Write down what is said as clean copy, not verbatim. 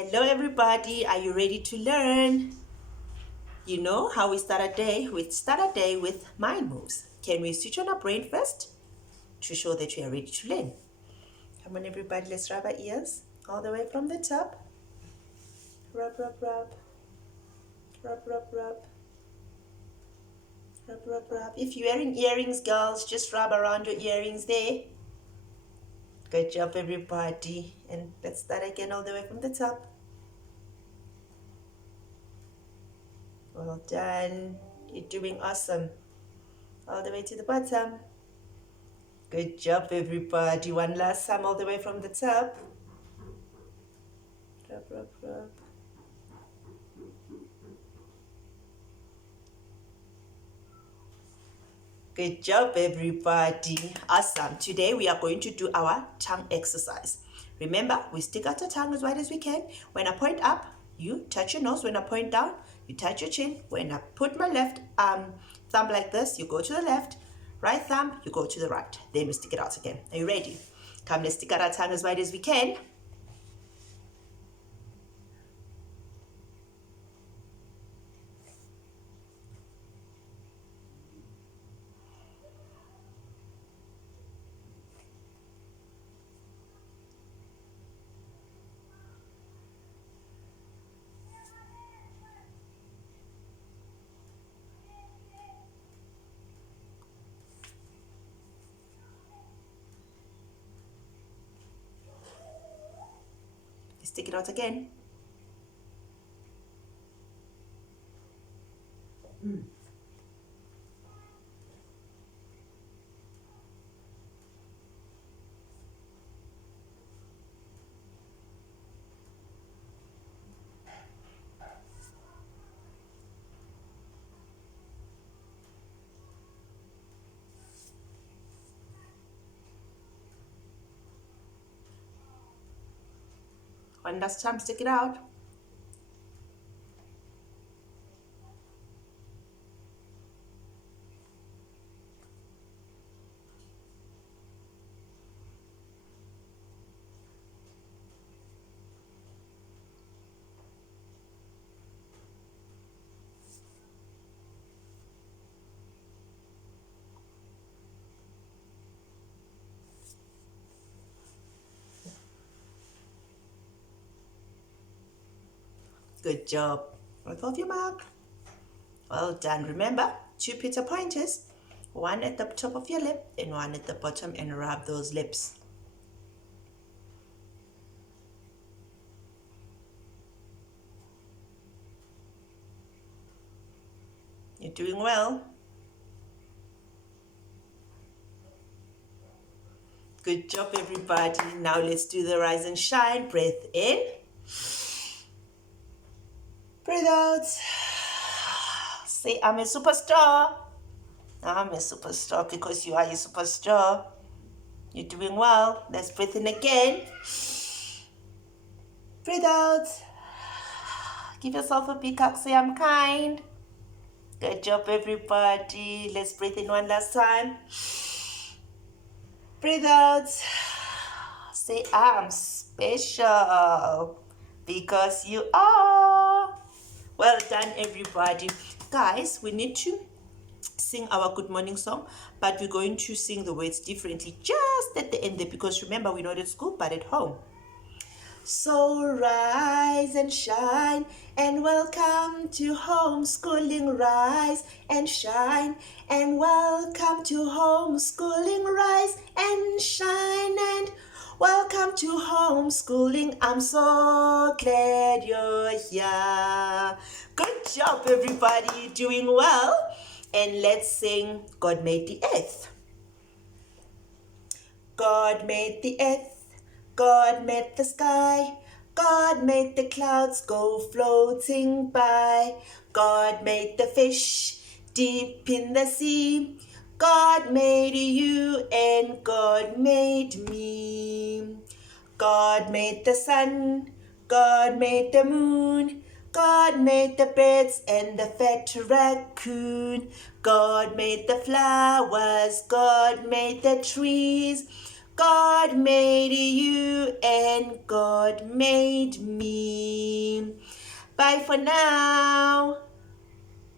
Hello, everybody. Are you ready to learn? You know how we start a day? We start a day with mind moves. Can we switch on our brain first to show that we are ready to learn? Come on, everybody. Let's rub our ears all the way from the top. Rub, rub, rub. Rub, rub, rub. Rub, rub, rub. If you're wearing earrings, girls, just rub around your earrings there. Good job, everybody. And let's start again all the way from the top. Well done. You're doing awesome. All the way to the bottom. Good job, everybody. One last time all the way from the top. Rub, rub, rub. Good job, everybody. Awesome. Today we are going to do our tongue exercise. Remember, we stick out our tongue as wide as we can. When I point up, you touch your nose. When I point down, you touch your chin. When I put my left thumb like this, you go to the left. Right thumb, you go to the right. Then we stick it out again. Are you ready? Come, let's stick out our tongue as wide as we can. Stick it out again. One last time, stick it out. Good job. Work off your mark. Well done. Remember, 2 pizza pointers. One at the top of your lip and one at the bottom, and rub those lips. You're doing well. Good job, everybody. Now let's do the rise and shine. Breath in. Breathe out. Say, I'm a superstar. I'm a superstar because you are a superstar. You're doing well. Let's breathe in again. Breathe out. Give yourself a big hug. Say, I'm kind. Good job, everybody. Let's breathe in one last time. Breathe out. Say, I'm special because you are. Well done, everybody. Guys, we need to sing our good morning song, but we're going to sing the words differently just at the end there, because remember, we're not at school but at home. So rise and shine and welcome to homeschooling. Rise and shine and welcome to homeschooling. Rise and shine and welcome to homeschooling. I'm so glad you're here. Good job, everybody. Doing well. And let's sing God Made the Earth. God made the earth. God made the sky. God made the clouds go floating by. God made the fish deep in the sea. God made you and God made me. God made the sun. God made the moon. God made the birds and the fat raccoon. God made the flowers. God made the trees. God made you and God made me. Bye for now.